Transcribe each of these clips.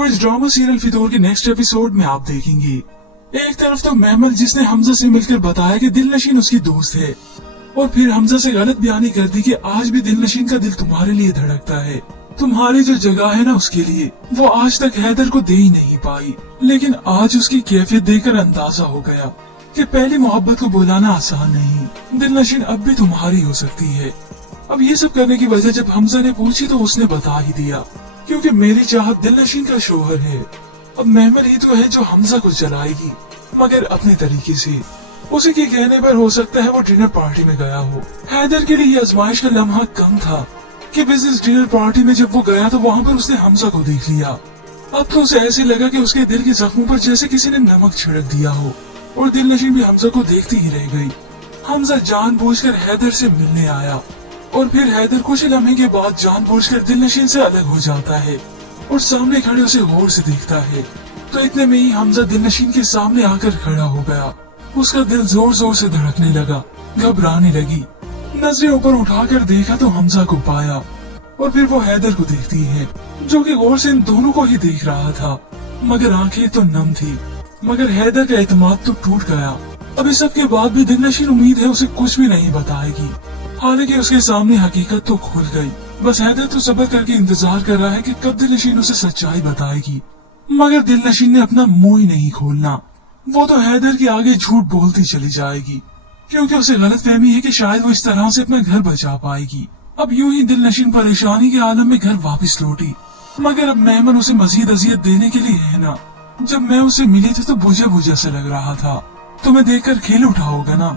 Viewers, drama serial फितूर के next episode में आप देखेंगे एक तरफ तो महमल जिसने हमजा से मिलकर बताया कि दिलनशीन उसकी दोस्त है, और फिर हमजा से गलत बयानी कर दी कि आज भी दिलनशीन का दिल तुम्हारे लिए धड़कता है, तुम्हारी जो जगह है ना उसके लिए, वो आज तक हैदर को दे ही नहीं पाई। लेकिन आज उसकी कैफियत देखकर अंदाजा हो गया कि पहली मोहब्बत को बुलाना आसान नहीं, दिलनशीन अब भी तुम्हारी हो सकती है। अब ये सब करने की वजह जब हमजा ने पूछी तो उसने बता ही दिया, क्योंकि मेरी चाहत दिलनशीन का शोहर है। अब महमल ही तो है जो हमजा को जलाएगी, मगर अपने तरीके से। उसी के कहने पर हो सकता है वो डिनर पार्टी में गया हो। हैदर के लिए आजमाइश का लम्हा कम था कि बिजनेस डिनर पार्टी में जब वो गया तो वहाँ पर उसने हमजा को देख लिया। अब तो उसे ऐसे लगा कि उसके दिल के जख्मों पर जैसे किसी ने नमक छिड़क दिया हो, और दिलनशीन भी हमजा को देखती ही रह गई। हमजा जानबूझकर हैदर से मिलने आया, और फिर हैदर कुछ लम्हे के बाद जानबूझकर दिलनशीन से अलग हो जाता है और सामने खड़े उसे गौर से देखता है। तो इतने में ही हमजा दिलनशीन के सामने आकर खड़ा हो गया। उसका दिल जोर जोर से धड़कने लगा, घबराने लगी। नजरें ऊपर उठाकर देखा तो हमजा को पाया, और फिर वो हैदर को देखती है जो कि गौर से इन दोनों को ही देख रहा था, मगर आंखें तो नम थी। मगर हैदर का एतमाद तो टूट गया। अब इस सब के बाद भी दिलनशीन उम्मीद है उसे कुछ भी नहीं बताएगी, हालांकि उसके सामने हकीकत तो खुल गई। बस हैदर तो सब्र करके इंतजार कर रहा है कि कब दिलनशीन उसे सच्चाई बताएगी, मगर दिलनशीन ने अपना मुंह ही नहीं खोलना। वो तो हैदर के आगे झूठ बोलती चली जाएगी, क्योंकि उसे गलतफहमी है कि शायद वो इस तरह से अपना घर बचा पाएगी। अब यूं ही दिलनशीन परेशानी के आलम में घर वापस लौटी, मगर अब मेहमान उसे मजीद अजियत देने के लिए है ना। जब मैं उसे मिली थी तो बुझा बुझा से लग रहा था, तुम्हें देखकर खेल उठा होगा ना।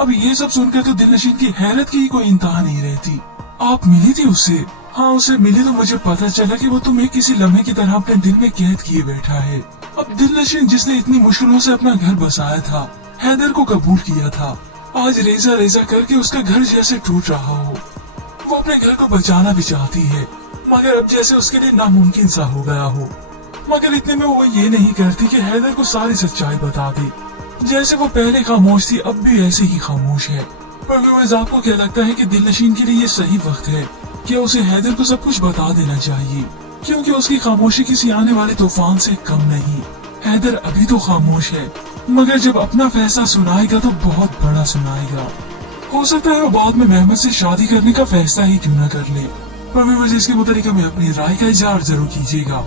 अब ये सब सुनकर तो दिलनशीन की हैरत की कोई इंतहा नहीं रहती। आप मिली थी उससे? हाँ, उसे मिली तो मुझे पता चला कि वो तुम्हें किसी लम्हे की तरह अपने दिल में कैद किए बैठा है। अब दिलनशीन जिसने इतनी मुश्किलों से अपना घर बसाया था, हैदर को कबूल किया था, आज रेजा रेजा करके उसका घर जैसे टूट रहा हो। वो अपने घर को बचाना भी चाहती है, मगर अब जैसे उसके लिए नामुमकिन सा हो गया हो। मगर इतने में वो ये नहीं करती कि हैदर को सारी सच्चाई बता दे। जैसे वो पहले खामोश थी, अब भी ऐसे ही खामोश है। पर व्यूअर्स, आपको क्या लगता है कि दिलनशीन के लिए ये सही वक्त है? क्या उसे हैदर को सब कुछ बता देना चाहिए? क्योंकि उसकी खामोशी किसी आने वाले तूफान से कम नहीं। हैदर अभी तो खामोश है, मगर जब अपना फैसला सुनाएगा तो बहुत बड़ा सुनाएगा। हो सकता है वो बाद में महमद से शादी करने का फैसला ही क्यों न कर ले। पर व्यूअर्स, इसके मुताबिक हमें अपनी राय का इजहार जरूर कीजिएगा।